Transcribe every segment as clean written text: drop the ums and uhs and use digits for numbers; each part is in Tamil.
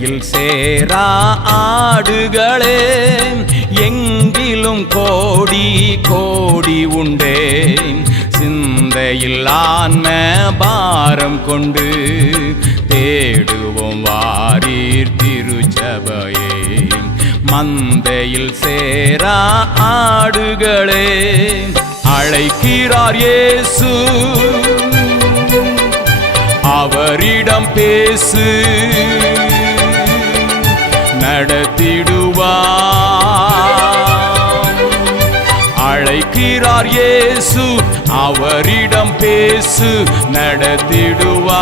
சந்தையில் சேரா ஆடுகளே, எங்கிலும் கோடி கோடி உண்டே. சிந்தையில் ஆன்ம பாரம் கொண்டு தேடுவோம் வாரீர் திருச்சபையே. மந்தையில் சேரா ஆடுகளே, அழைக்கிறார் இயேசு, அவரிடம் பேசு, நடத்திடுவார். அழைக்கிறார் இயேசு, அவரிடம் பேசு, நடத்திடுவார்.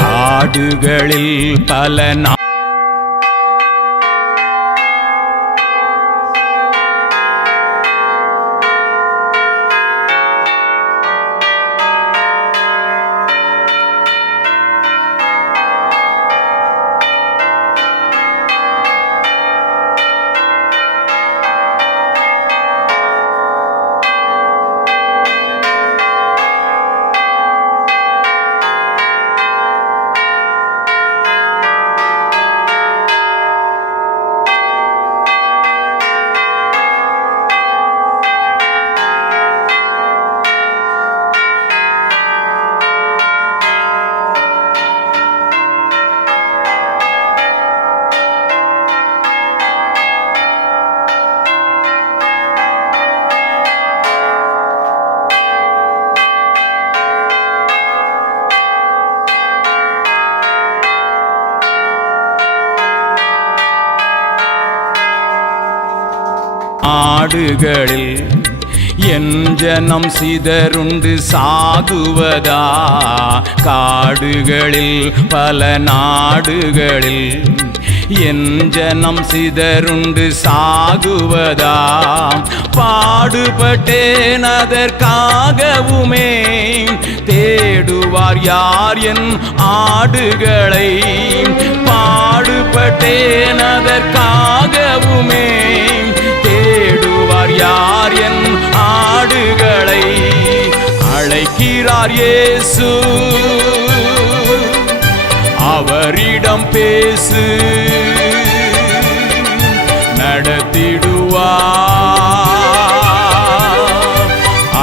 காடுகளில் பல ஆடுகளில் என் ஜனம் சிதறுண்டு சாகுவதா. காடுகளில் பல நாடுகளில் என் ஜனம் சிதறுண்டு சாகுவதா. பாடுபட்டேன் அதற்காகவுமே, தேடுவார் யார் என் ஆடுகளை. பாடுபட்டேன் அதற்காகவுமே, தேடுவார் யார் என் ஆடுகளை. அழைக்கிறார் இயேசு, அவரிடம் பேசு, நடத்திடுவார்.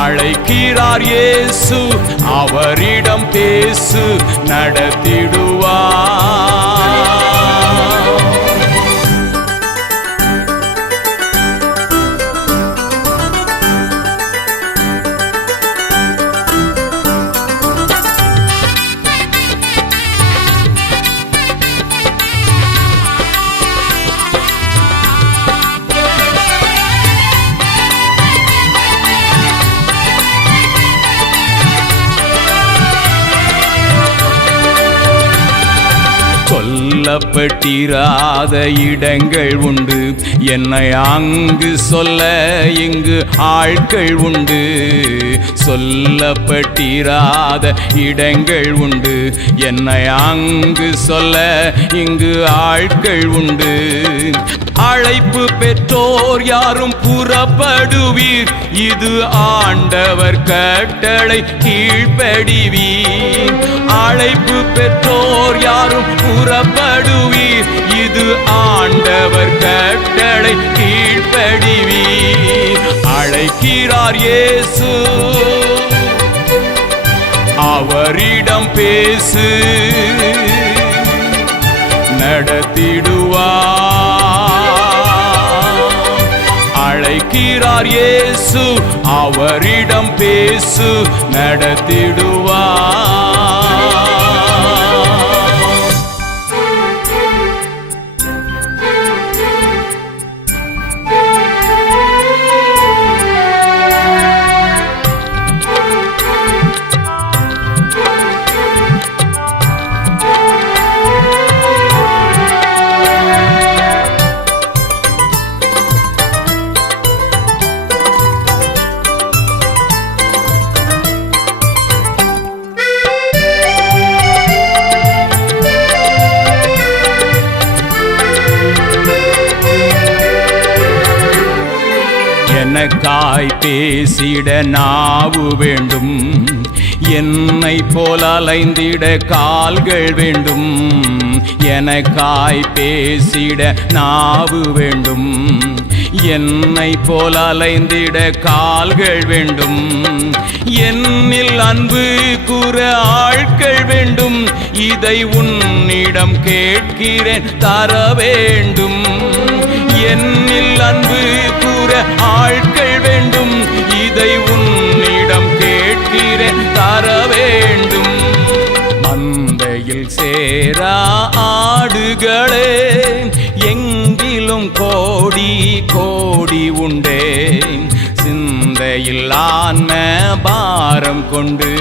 அழைக்கிறார் இயேசு, அவரிடம் பேசு, நடத்திடுவார். சொல்லப்பட்டிராத இடங்கள் உண்டு, என்னை அங்கு சொல்ல இங்கு ஆட்கள் உண்டு. சொல்லப்பட்டிராத இடங்கள் உண்டு, என்னை அங்கு சொல்ல இங்கு ஆட்கள் உண்டு. அழைப்பு பெற்றோர் யாரும் புறப்படுவீர், இது ஆண்டவர் கட்டளை கீழ்ப்படிவீர். அழைப்பு பெற்றோர் யாரும் புறப்படுவீர், இது ஆண்டவர் கட்டளை கீழ்ப்படிவீர். அழைக்கிறார் இயேசு, அவரிடம் பேசு, நடத்திடுவார். அழைக்கிறார் இயேசு, அவரிடம் பேசு, நடத்திடுவார். எனக்காய் பேசிட நாவு வேண்டும், என்னை போல அலைந்திட கால்கள் வேண்டும். எனக்காய் பேசிட நாவு வேண்டும், என்னை போல அலைந்திட கால்கள் வேண்டும். என்னில் அன்பு கூற ஆட்கள் வேண்டும், இதை உன்னிடம் கேட்கிறேன் தர வேண்டும். என்னில் அன்பு கூற ஆட்கள் வேண்டும், இதை உன்னிடம் கேட்கிறேன் தர வேண்டும். மந்தையில் சேரா ஆடுகளே, எங்கிலும் கோடி கோடி உண்டே. சிந்தையில் ஆன்ம பாரம் கொண்டு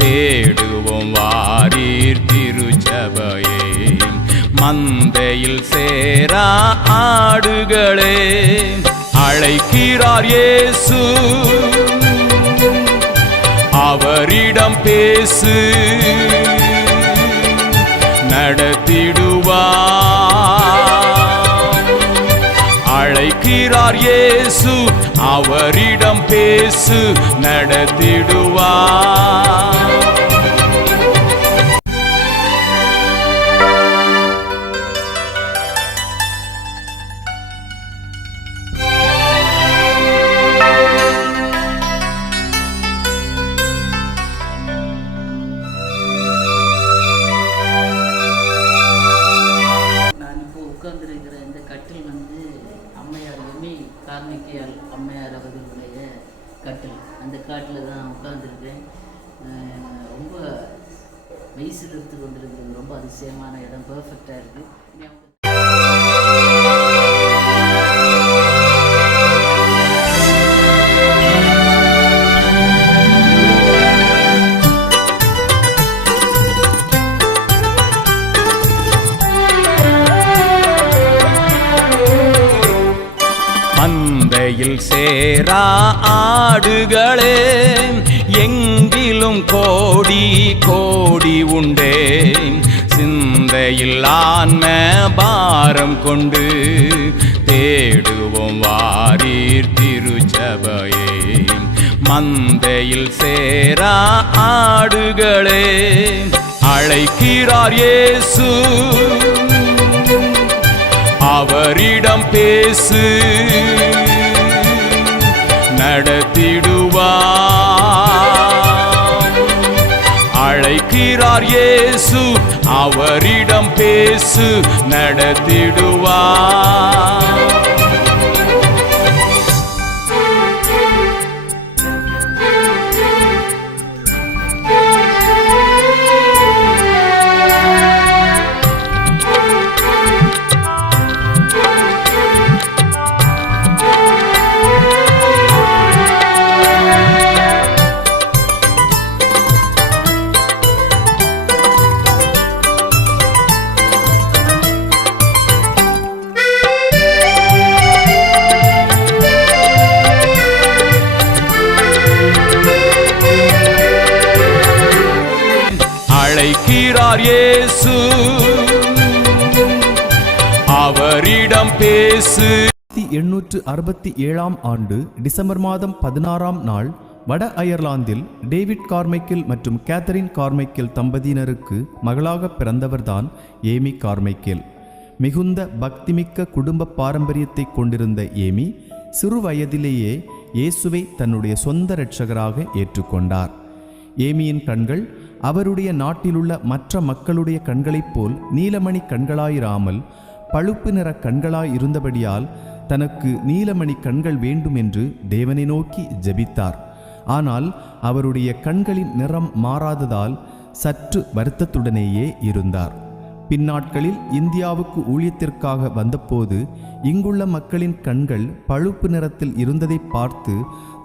தேடுவோம் வாரீர் திருச்சபையே. மந்தையில் சேரா ஆடுகளே, அழைக்கிறார் இயேசு, அவரிடம் பேசு, நடத்திடுவார். அழைக்கிறார் இயேசு, அவரிடம் பேசு, நடத்திடுவார். அம்மையார் அவர்களுடைய கட்டில், அந்த காட்டில் தான் உட்கார்ந்துருக்கேன். ரொம்ப மெய்சிலிருந்து கொண்டிருக்கிறது. ரொம்ப அதிசயமான இடம், பர்ஃபெக்டாக இருக்குது. மந்தையில் சேரா ஆடுகளே, எங்கிலும் கோடி கோடி உண்டே. சிந்தையில் ஆன்ம பாரம் கொண்டு தேடுவோம் வாரீர் திருச்சபையே. மந்தையில் சேரா ஆடுகளே, அழைக்கிறார் இயேசு, அவரிடம் பேசு, நடத்திடுவார். அழைக்கிறார் இயேசு, அவரிடம் பேசு, நடத்திடுவார். அழைக்கிறார் இயேசு, அவரிடம் பேசு. 1867 ஆண்டு டிசம்பர் மாதம் 16ஆம் நாள் வட அயர்லாந்தில் டேவிட் கார்மைக்கேல் மற்றும் கேத்தரின் கார்மைக்கேல் தம்பதியினருக்கு மகளாக பிறந்தவர்தான் ஏமி கார்மைக்கேல். மிகுந்த பக்திமிக்க குடும்ப பாரம்பரியத்தை கொண்டிருந்த ஏமி சிறு வயதிலேயே இயேசுவை தன்னுடைய சொந்த இரட்சகராக ஏற்றுக்கொண்டார். ஏமியின் கண்கள் அவருடைய நாட்டிலுள்ள மற்ற மக்களுடைய கண்களைப் போல் நீலமணி கண்களாயிராமல் பழுப்பு நிற கண்களாயிருந்தபடியால் தனக்கு நீலமணி கண்கள் வேண்டும் என்று தேவனை நோக்கி ஜெபித்தார். ஆனால் அவருடைய கண்களின் நிறம் மாறாததால் சற்று வருத்தத்துடனேயே இருந்தார். பின்னாட்களில் இந்தியாவுக்கு ஊழியத்திற்காக வந்தபோது இங்குள்ள மக்களின் கண்கள் பழுப்பு நிறத்தில் இருந்ததை பார்த்து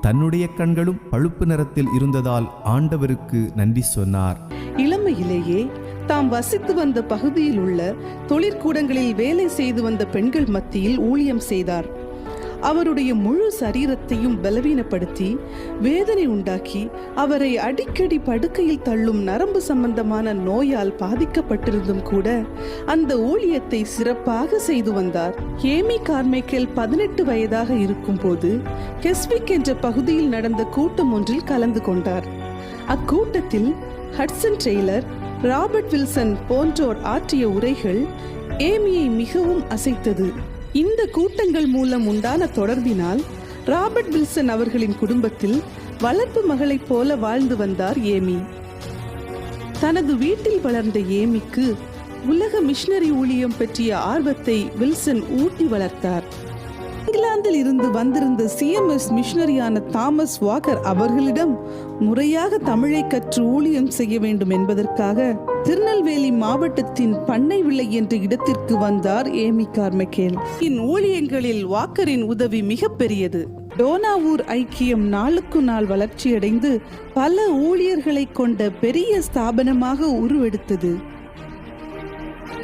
தன்னுடைய கண்களும் பழுப்பு நிறத்தில் இருந்ததால் ஆண்டவருக்கு நன்றி சொன்னார். இளமையிலேயே தாம் வசித்து வந்த பகுதியில் உள்ள தொழிற்கூடங்களில் வேலை செய்து வந்த பெண்கள் மத்தியில் ஊழியம் செய்தார். அவருடைய முழு சரீரத்தையும் பலவீனப்படுத்தி வேதனை உண்டாக்கி அவரை அடிக்கடி படுக்கையில் தள்ளும் நரம்பு சம்பந்தமான நோயால் பாதிக்கப்பட்டிருந்தும் கூட அந்த ஊழியத்தை சிறப்பாக செய்து வந்தார். ஏமி கார்மைக்கேல் 18 வயதாக இருக்கும் போது கெஸ்விக் என்ற பகுதியில் நடந்த கூட்டம் ஒன்றில் கலந்து கொண்டார். அக்கூட்டத்தில் ஹட்சன் டெய்லர், ராபர்ட் வில்சன் போன்றோர் ஆற்றிய உரைகள் ஏமியை மிகவும் அசைத்தது. இந்த கூட்டங்கள் மூலம் உண்டான தொடர்பினால் ராபர்ட் வில்சன் அவர்களின் குடும்பத்தில் வளர்ப்பு மகளைப் போல வாழ்ந்து வந்தார் ஏமி. தனது வீட்டில் வளர்ந்த ஏமிக்கு உலக மிஷனரி ஊழியம் பற்றிய ஆர்வத்தை வில்சன் ஊட்டி வளர்த்தார். இங்கிலாந்தில் இருந்து வந்திருந்த சிஎம்எஸ் மிஷனரியான தாமஸ் வாக்கர் அவர்களிடம் முறையாக தமிழை கற்று ஊழியம் செய்ய வேண்டும் என்பதற்காக திருநெல்வேலி மாவட்டத்தின் பண்ணை விளை என்ற இடத்திற்கு வந்தார் ஏமி கார்மைக்கேல். ஊழியங்களில் வாக்கரின் உதவி மிக பெரியது. டோனாவூர் ஐக்கியம் நாளுக்கு நாள் வளர்ச்சியடைந்து பல ஊழியர்களை கொண்ட பெரிய ஸ்தாபனமாக உருவெடுத்தது.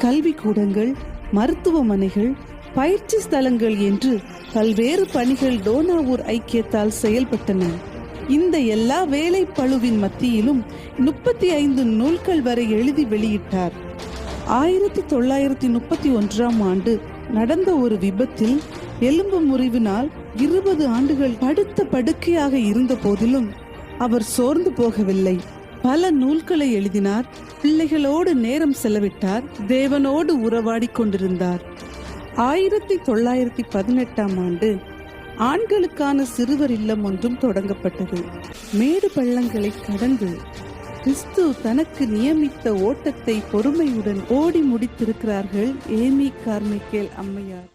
கல்விக்கூடங்கள், மருத்துவமனைகள், பயிற்சி ஸ்தலங்கள் என்று பல்வேறு பணிகள் டோனாவூர் ஐக்கியத்தால் செயல்பட்டன. இந்த எல்லா வேலை பளுவின் மத்தியிலும் 35 நூல்கள் வரை எழுதி வெளியிட்டார். 1931ஆம் ஆண்டு நடந்த ஒரு விபத்தில் எலும்பு முறிவினால் 20 ஆண்டுகள் படுத்த படுக்கையாக இருந்த போதிலும் அவர் சோர்ந்து போகவில்லை. பல நூல்களை எழுதினார், பிள்ளைகளோடு நேரம் செலவிட்டார், தேவனோடு உறவாடி கொண்டிருந்தார். 1918ஆம் ஆண்டு ஆண்களுக்கான சிறுவர் இல்லம் ஒன்றும் தொடங்கப்பட்டது. மேடு பள்ளங்களை கடந்து கிறிஸ்து தனக்கு நியமித்த ஓட்டத்தை பொறுமையுடன் ஓடி முடித்திருக்கிறார்கள் ஏமி கார்மைக்கேல் அம்மையார்.